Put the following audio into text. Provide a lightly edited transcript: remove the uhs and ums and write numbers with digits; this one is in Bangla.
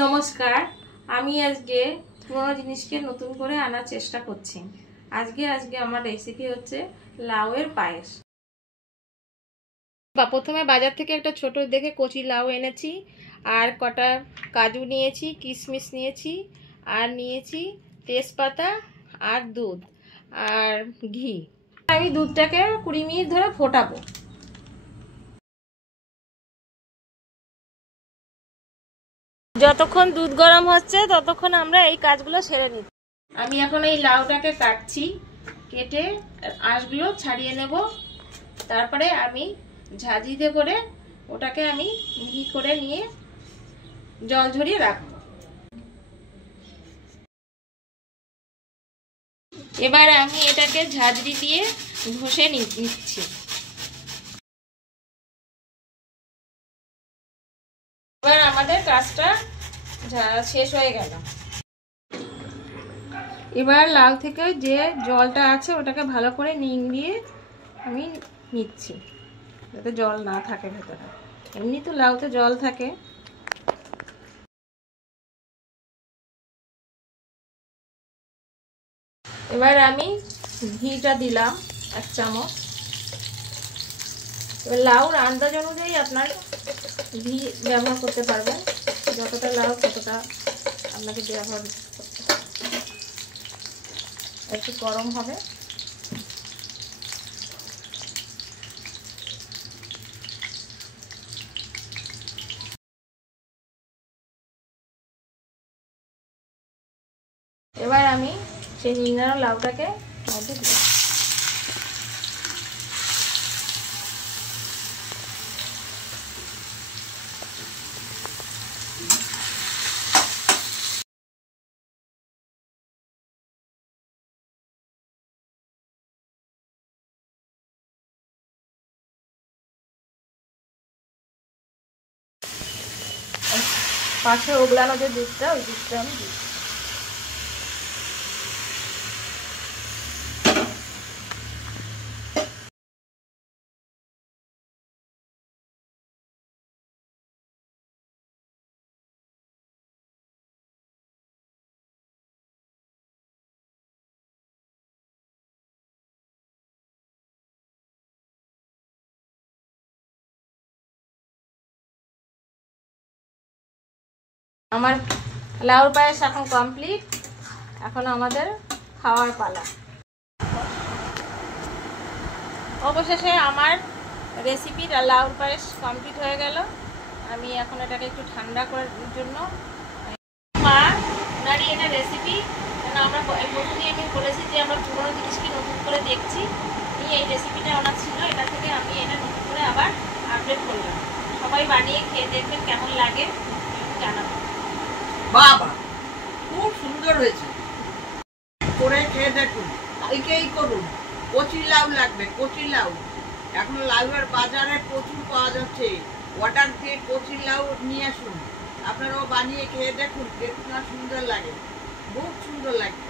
নমস্কার। আমি আজকে পুরনো জিনিসকে নতুন করে আনার চেষ্টা করছি। আজকে আমার রেসিপি হচ্ছে লাউয়ের পায়েস। প্রথমে বাজার থেকে একটা ছোট দেখে কচি লাউ এনেছি, আর কটা কাজু নিয়েছি, কিশমিশ নিয়েছি, আর নিয়েছি তেজপাতা আর দুধ আর ঘি। আমি দুধটাকে 20 মিনিট ধরে ফোটাবো। যতক্ষণ দুধ গরম হচ্ছে ততক্ষণ আমরা এই কাজগুলো সেরে নিই। আমি এখন এই লাউটাকে কাটছি, কেটে আঁশগুলো ছাড়িয়ে নেব। তারপরে আমি ঝাঁঝিতে করে ওটাকে আমি মিহি করে নিয়ে জল ঝরিয়ে রাখবো। এবার আমি এটাকে ঝাঁঝরি দিয়ে ঘষে নিচ্ছি। এবার আমাদের কাজটা শেষ হয়ে গেল। এবার লাউ থেকে যে জলটা আছে ওটাকে ভালো করে নিংড়িয়ে আমি নিচ্ছি, যাতে জল না থাকে ভেতরে। এমনি তো লাউতে জল থাকে। এবার আমি ঘিটা দিলাম 1 চামচ। এবার লাউর আন্দাজ অনুযায়ী আপনার ঘি ব্যবহার করতে পারবেন, যতটা লাউ ততটা আপনাকে ব্যবহার করতে হবে। একটু গরম হবে। এবার আমি সেই নিংড়ানো লাউটাকে মধ্যে দিই। পাশে ওগলানো যে দুধটা, ওই দুধটা আমি দিই। আমার লাউর পায়েস এখন কমপ্লিট। এখন আমাদের খাওয়ার পালা। অবশেষে আমার রেসিপি লাউর পায়েস কমপ্লিট হয়ে গেল। আমি এখন এটাকে একটু ঠান্ডা করার জন্য মা নাড়ি এটা রেসিপি, কেন আমরা প্রথমেই আমি বলেছি যে আমরা পুরোনো জিনিসকে নতুন করে দেখছি। এই রেসিপিটা ওনার ছিল, এটা থেকে আমি এটা নতুন করে আবার আপডেট করলাম। সবাই বানিয়ে খেয়ে দেখবেন কেমন লাগে জানাবেন। বাবা খুব সুন্দর হয়েছে, করে খেয়ে দেখুন, কালকেই করুন। কচি লাউ লাগবে, কচি লাউ। এখন লাউয়ের বাজারে প্রচুর পাওয়া যাচ্ছে, অর্ডার দিয়ে কচি লাউ নিয়ে আসুন। আপনারাও বানিয়ে খেয়ে দেখুন, দেখুন সুন্দর লাগে, খুব সুন্দর লাগে।